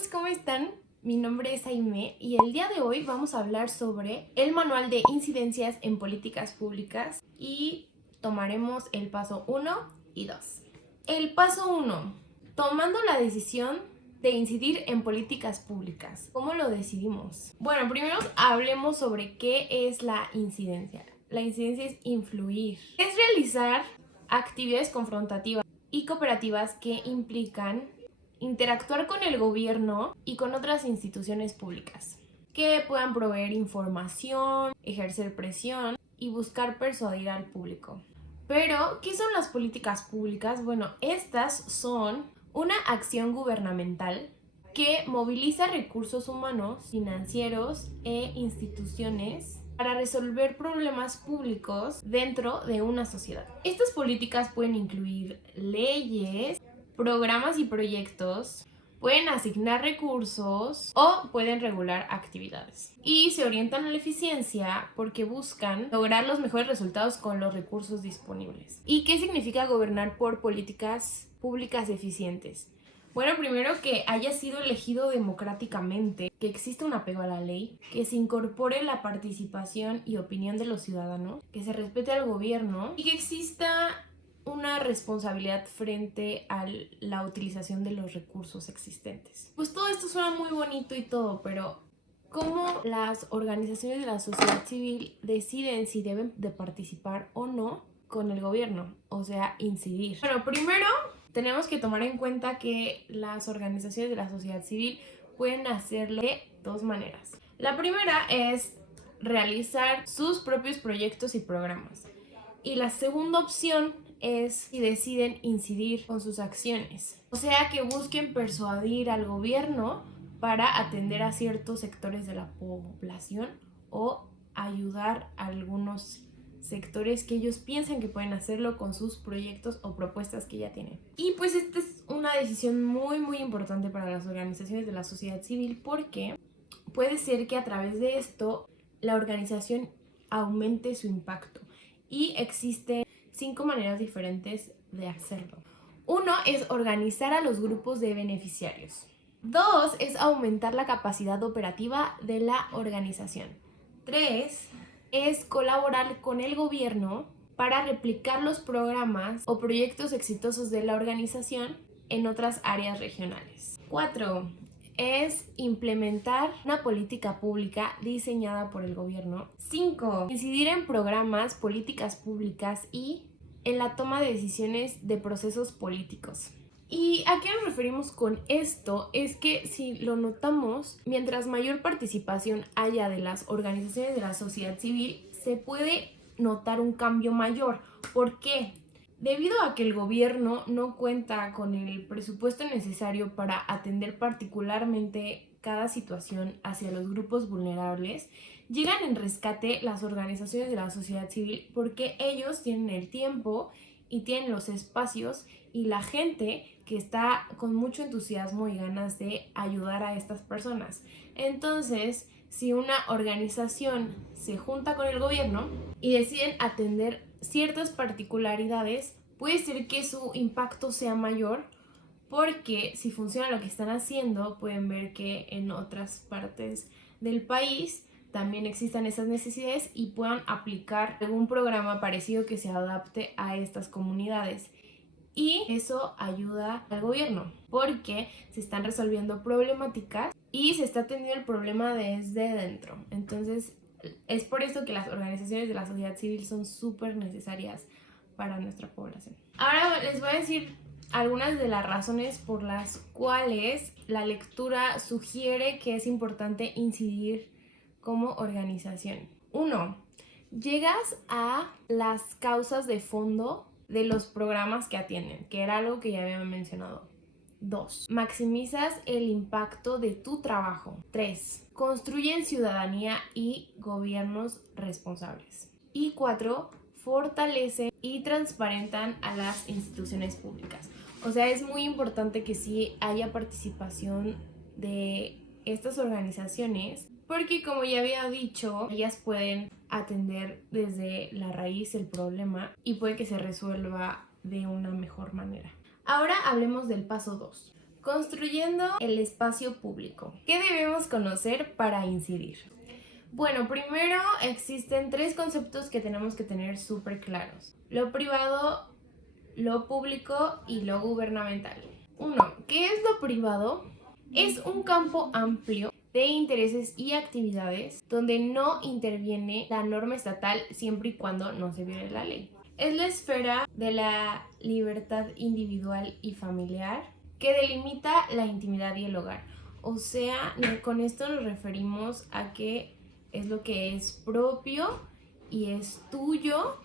amigos, ¿cómo están? Mi nombre es Aime y el día de hoy vamos a hablar sobre el manual de incidencias en políticas públicas y tomaremos el paso 1 y 2. El paso 1. Tomando la decisión de incidir en políticas públicas. ¿Cómo lo decidimos? Bueno, primero hablemos sobre qué es la incidencia. La incidencia es influir. Es realizar actividades confrontativas y cooperativas que implican interactuar con el gobierno y con otras instituciones públicas que puedan proveer información, ejercer presión y buscar persuadir al público. Pero, ¿qué son las políticas públicas? Bueno, estas son una acción gubernamental que moviliza recursos humanos, financieros e instituciones para resolver problemas públicos dentro de una sociedad. Estas políticas pueden incluir leyes, programas y proyectos, pueden asignar recursos o pueden regular actividades. Y se orientan a la eficiencia porque buscan lograr los mejores resultados con los recursos disponibles. ¿Y qué significa gobernar por políticas públicas eficientes? Bueno, primero que haya sido elegido democráticamente, que exista un apego a la ley, que se incorpore la participación y opinión de los ciudadanos, que se respete al gobierno y que exista una responsabilidad frente a la utilización de los recursos existentes. Pues todo esto suena muy bonito y todo, pero ¿cómo las organizaciones de la sociedad civil deciden si deben de participar o no con el gobierno? O sea, incidir. Bueno, primero tenemos que tomar en cuenta que las organizaciones de la sociedad civil pueden hacerlo de dos maneras. La primera es realizar sus propios proyectos y programas. Y la segunda opción es si deciden incidir con sus acciones. O sea, que busquen persuadir al gobierno para atender a ciertos sectores de la población o ayudar a algunos sectores que ellos piensan que pueden hacerlo con sus proyectos o propuestas que ya tienen. Y pues esta es una decisión muy importante para las organizaciones de la sociedad civil porque puede ser que a través de esto la organización aumente su impacto. Y existen 5 maneras diferentes de hacerlo. 1 es organizar a los grupos de beneficiarios. 2 es aumentar la capacidad operativa de la organización. 3 es colaborar con el gobierno para replicar los programas o proyectos exitosos de la organización en otras áreas regionales. 4 es implementar una política pública diseñada por el gobierno. 5. Incidir en programas, políticas públicas y en la toma de decisiones de procesos políticos. ¿Y a qué nos referimos con esto? Es que si lo notamos, mientras mayor participación haya de las organizaciones de la sociedad civil, se puede notar un cambio mayor. ¿Por qué? Debido a que el gobierno no cuenta con el presupuesto necesario para atender particularmente cada situación hacia los grupos vulnerables, llegan en rescate las organizaciones de la sociedad civil porque ellos tienen el tiempo y tienen los espacios y la gente que está con mucho entusiasmo y ganas de ayudar a estas personas. Entonces, si una organización se junta con el gobierno y deciden atender ciertas particularidades, puede ser que su impacto sea mayor porque si funciona lo que están haciendo, pueden ver que en otras partes del país también existan esas necesidades y puedan aplicar algún programa parecido que se adapte a estas comunidades. Y eso ayuda al gobierno porque se están resolviendo problemáticas y se está atendiendo el problema desde dentro. Entonces, es por esto que las organizaciones de la sociedad civil son súper necesarias para nuestra población. Ahora les voy a decir algunas de las razones por las cuales la lectura sugiere que es importante incidir como organización. 1. Llegas a las causas de fondo de los programas que atienden, que era algo que ya había mencionado. 2. Maximizas el impacto de tu trabajo. 3. Construyen ciudadanía y gobiernos responsables. Y 4. Fortalecen y transparentan a las instituciones públicas. O sea, es muy importante que sí haya participación de estas organizaciones porque, como ya había dicho, ellas pueden atender desde la raíz el problema y puede que se resuelva de una mejor manera. Ahora hablemos del paso 2. Construyendo el espacio público. ¿Qué debemos conocer para incidir? Bueno, primero existen 3 conceptos que tenemos que tener súper claros. Lo privado, lo público y lo gubernamental. 1. ¿Qué es lo privado? Es un campo amplio de intereses y actividades donde no interviene la norma estatal siempre y cuando no se viole la ley. Es la esfera de la libertad individual y familiar que delimita la intimidad y el hogar. O sea, con esto nos referimos a que es lo que es propio y es tuyo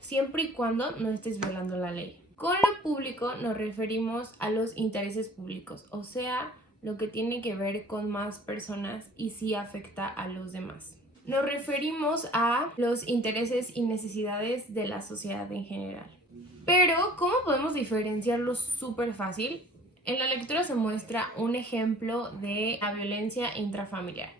siempre y cuando no estés violando la ley. Con lo público nos referimos a los intereses públicos, o sea, lo que tiene que ver con más personas y sí afecta a los demás. Nos referimos a los intereses y necesidades de la sociedad en general. Pero, ¿cómo podemos diferenciarlo súper fácil? En la lectura se muestra un ejemplo de la violencia intrafamiliar.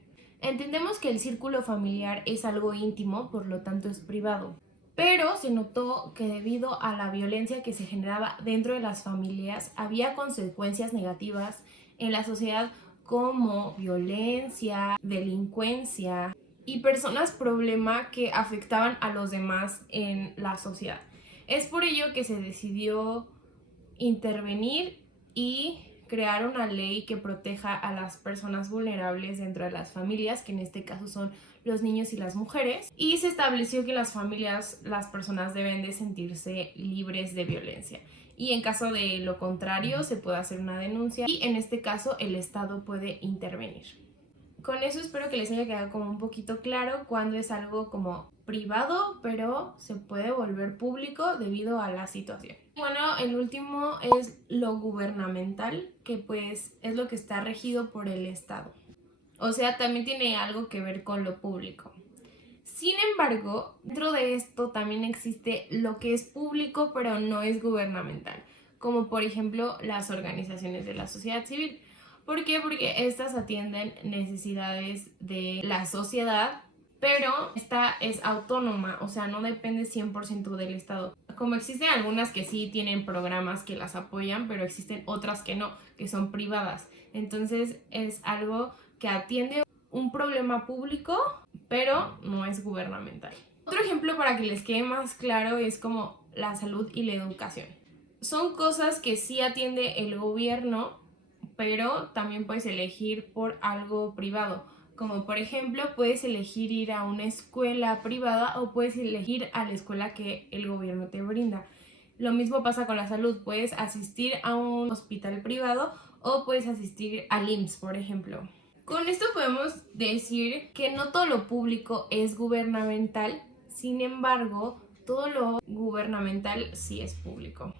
Entendemos que el círculo familiar es algo íntimo, por lo tanto es privado. Pero se notó que debido a la violencia que se generaba dentro de las familias, había consecuencias negativas en la sociedad como violencia, delincuencia y personas problema que afectaban a los demás en la sociedad. Es por ello que se decidió intervenir y crear una ley que proteja a las personas vulnerables dentro de las familias, que en este caso son los niños y las mujeres, y se estableció que en las familias las personas deben de sentirse libres de violencia. Y en caso de lo contrario, se puede hacer una denuncia y en este caso el Estado puede intervenir. Con eso espero que les haya quedado como un poquito claro cuando es algo como privado, pero se puede volver público debido a la situación. Bueno, el último es lo gubernamental, que pues es lo que está regido por el Estado. O sea, también tiene algo que ver con lo público. Sin embargo, dentro de esto también existe lo que es público pero no es gubernamental, como por ejemplo las organizaciones de la sociedad civil. ¿Por qué? Porque estas atienden necesidades de la sociedad, pero esta es autónoma, o sea, no depende 100% del Estado. Como existen algunas que sí tienen programas que las apoyan, pero existen otras que no, que son privadas. Entonces es algo que atiende un problema público, pero no es gubernamental. Otro ejemplo para que les quede más claro es como la salud y la educación. Son cosas que sí atiende el gobierno, pero también puedes elegir por algo privado. Como por ejemplo, puedes elegir ir a una escuela privada o puedes elegir a la escuela que el gobierno te brinda. Lo mismo pasa con la salud. Puedes asistir a un hospital privado o puedes asistir al IMSS, por ejemplo. Con esto podemos decir que no todo lo público es gubernamental, sin embargo, todo lo gubernamental sí es público.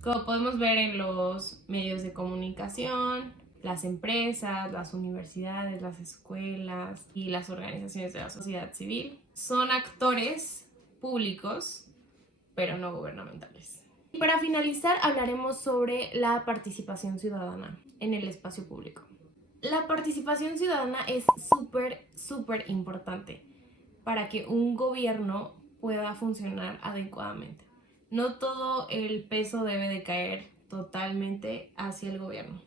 Como podemos ver en los medios de comunicación, las empresas, las universidades, las escuelas y las organizaciones de la sociedad civil son actores públicos, pero no gubernamentales. Y para finalizar hablaremos sobre la participación ciudadana en el espacio público. La participación ciudadana es súper importante para que un gobierno pueda funcionar adecuadamente. No todo el peso debe de caer totalmente hacia el gobierno,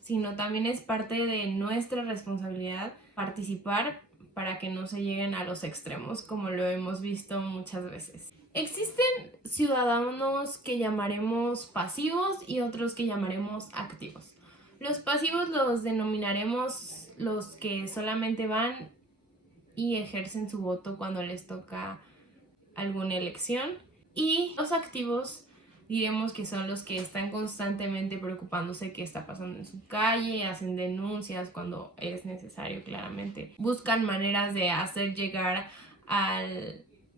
sino también es parte de nuestra responsabilidad participar para que no se lleguen a los extremos, como lo hemos visto muchas veces. Existen ciudadanos que llamaremos pasivos y otros que llamaremos activos. Los pasivos los denominaremos los que solamente van y ejercen su voto cuando les toca alguna elección. Y los activos diremos que son los que están constantemente preocupándose qué está pasando en su calle, hacen denuncias cuando es necesario, claramente. Buscan maneras de hacer llegar a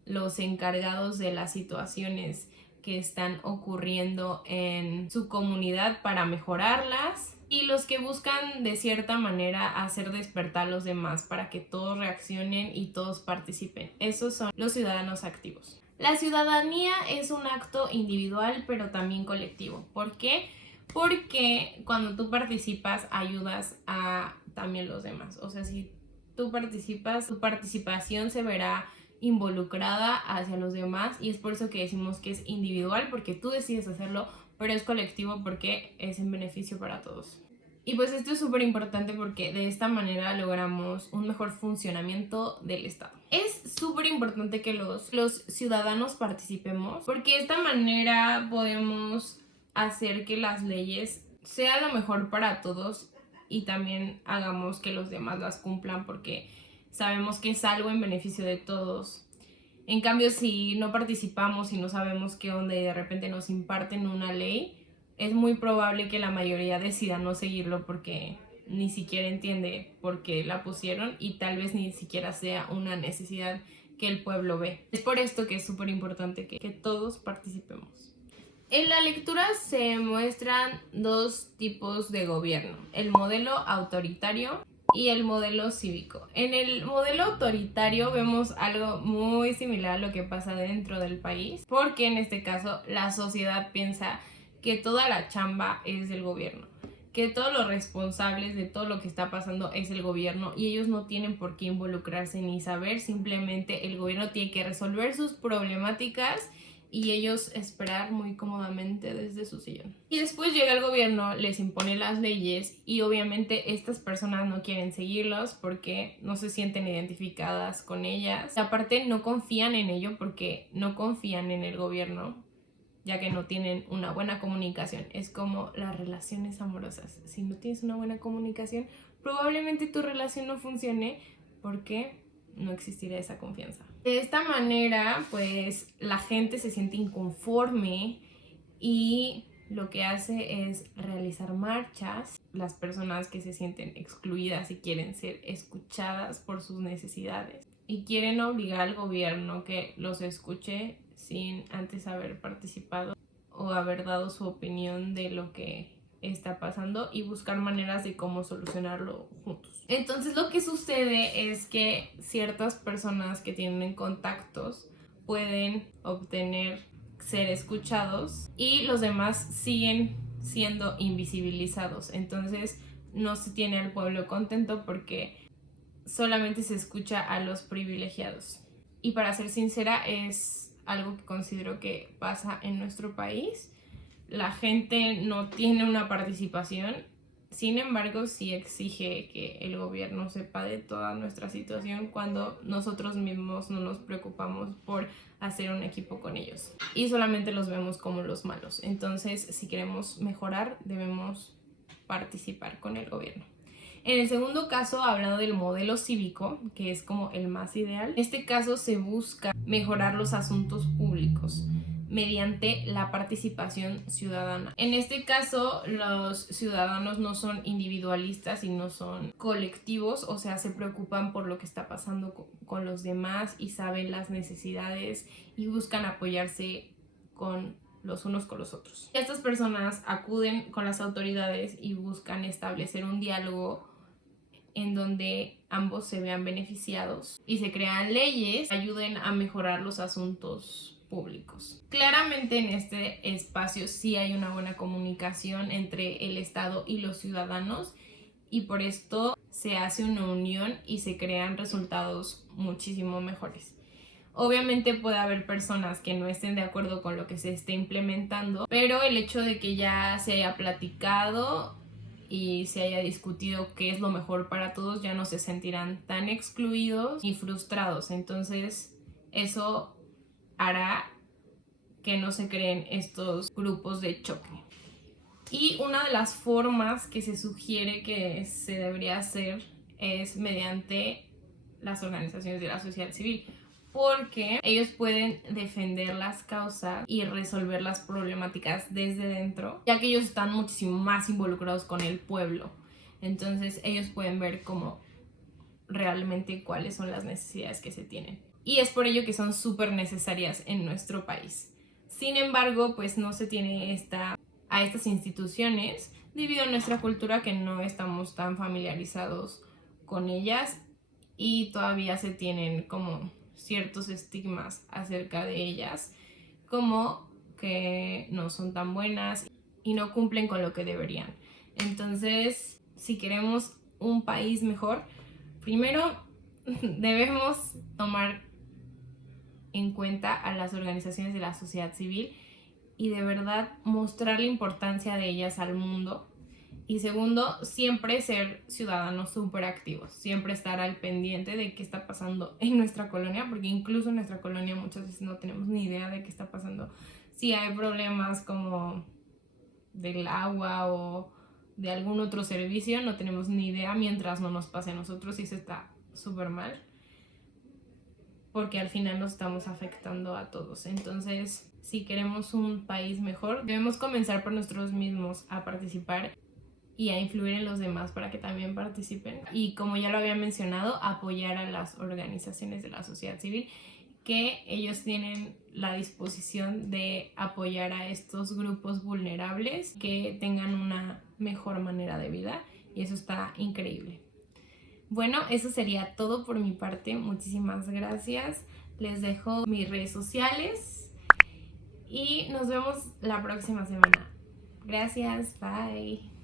los encargados de las situaciones que están ocurriendo en su comunidad para mejorarlas. Y los que buscan de cierta manera hacer despertar a los demás para que todos reaccionen y todos participen. Esos son los ciudadanos activos. La ciudadanía es un acto individual pero también colectivo. ¿Por qué? Porque cuando tú participas ayudas a también los demás. O sea, si tú participas, tu participación se verá involucrada hacia los demás, y es por eso que decimos que es individual, porque tú decides hacerlo, pero es colectivo porque es en beneficio para todos. Y pues esto es súper importante porque de esta manera logramos un mejor funcionamiento del Estado. Es súper importante que los ciudadanos participemos, porque de esta manera podemos hacer que las leyes sean lo mejor para todos y también hagamos que los demás las cumplan, porque sabemos que es algo en beneficio de todos. En cambio, si no participamos y no sabemos qué onda y de repente nos imparten una ley, es muy probable que la mayoría decida no seguirlo porque ni siquiera entiende por qué la pusieron y tal vez ni siquiera sea una necesidad que el pueblo ve. Es por esto que es súper importante que todos participemos. En la lectura se muestran dos tipos de gobierno: el modelo autoritario y el modelo cívico. En el modelo autoritario vemos algo muy similar a lo que pasa dentro del país, porque en este caso la sociedad piensa que toda la chamba es del gobierno, que todos los responsables de todo lo que está pasando es el gobierno y ellos no tienen por qué involucrarse ni saber, simplemente el gobierno tiene que resolver sus problemáticas y ellos esperar muy cómodamente desde su sillón. Y después llega el gobierno, les impone las leyes y obviamente estas personas no quieren seguirlos porque no se sienten identificadas con ellas. Aparte no confían en ello porque no confían en el gobierno, ya que no tienen una buena comunicación. Es como las relaciones amorosas. Si no tienes una buena comunicación, probablemente tu relación no funcione porque no existirá esa confianza. De esta manera, pues la gente se siente inconforme y lo que hace es realizar marchas. Las personas que se sienten excluidas y quieren ser escuchadas por sus necesidades y quieren obligar al gobierno que los escuche sin antes haber participado o haber dado su opinión de lo que está pasando y buscar maneras de cómo solucionarlo juntos. Entonces lo que sucede es que ciertas personas que tienen contactos pueden obtener ser escuchados y los demás siguen siendo invisibilizados. Entonces no se tiene al pueblo contento porque solamente se escucha a los privilegiados. Y para ser sincera, es algo que considero que pasa en nuestro país. La gente no tiene una participación, sin embargo sí exige que el gobierno sepa de toda nuestra situación cuando nosotros mismos no nos preocupamos por hacer un equipo con ellos y solamente los vemos como los malos. Entonces, si queremos mejorar, debemos participar con el gobierno. En el segundo caso, hablando del modelo cívico, que es como el más ideal, en este caso se busca mejorar los asuntos públicos mediante la participación ciudadana. En este caso, los ciudadanos no son individualistas, sino son colectivos, o sea, se preocupan por lo que está pasando con los demás y saben las necesidades y buscan apoyarse con los unos con los otros. Estas personas acuden con las autoridades y buscan establecer un diálogo en donde ambos se vean beneficiados y se crean leyes que ayuden a mejorar los asuntos públicos. Claramente en este espacio sí hay una buena comunicación entre el Estado y los ciudadanos y por esto se hace una unión y se crean resultados muchísimo mejores. Obviamente puede haber personas que no estén de acuerdo con lo que se esté implementando, pero el hecho de que ya se haya platicado y se haya discutido qué es lo mejor para todos, ya no se sentirán tan excluidos ni frustrados. Entonces eso hará que no se creen estos grupos de choque. Y una de las formas que se sugiere que se debería hacer es mediante las organizaciones de la sociedad civil, porque ellos pueden defender las causas y resolver las problemáticas desde dentro, ya que ellos están muchísimo más involucrados con el pueblo. Entonces ellos pueden ver como realmente cuáles son las necesidades que se tienen. Y es por ello que son súper necesarias en nuestro país. Sin embargo, pues no se tiene a estas instituciones debido a nuestra cultura, que no estamos tan familiarizados con ellas y todavía se tienen como ciertos estigmas acerca de ellas, como que no son tan buenas y no cumplen con lo que deberían. Entonces, si queremos un país mejor, primero debemos tomar en cuenta a las organizaciones de la sociedad civil y de verdad mostrar la importancia de ellas al mundo. Y segundo, siempre ser ciudadanos súper activos, siempre estar al pendiente de qué está pasando en nuestra colonia, porque incluso en nuestra colonia muchas veces no tenemos ni idea de qué está pasando. Si hay problemas como del agua o de algún otro servicio, no tenemos ni idea mientras no nos pase a nosotros, y eso está súper mal, porque al final nos estamos afectando a todos. Entonces, si queremos un país mejor, debemos comenzar por nosotros mismos a participar y a influir en los demás para que también participen. Y como ya lo había mencionado, apoyar a las organizaciones de la sociedad civil, que ellos tienen la disposición de apoyar a estos grupos vulnerables que tengan una mejor manera de vida, y eso está increíble. Bueno, eso sería todo por mi parte. Muchísimas gracias. Les dejo mis redes sociales y nos vemos la próxima semana. Gracias, bye.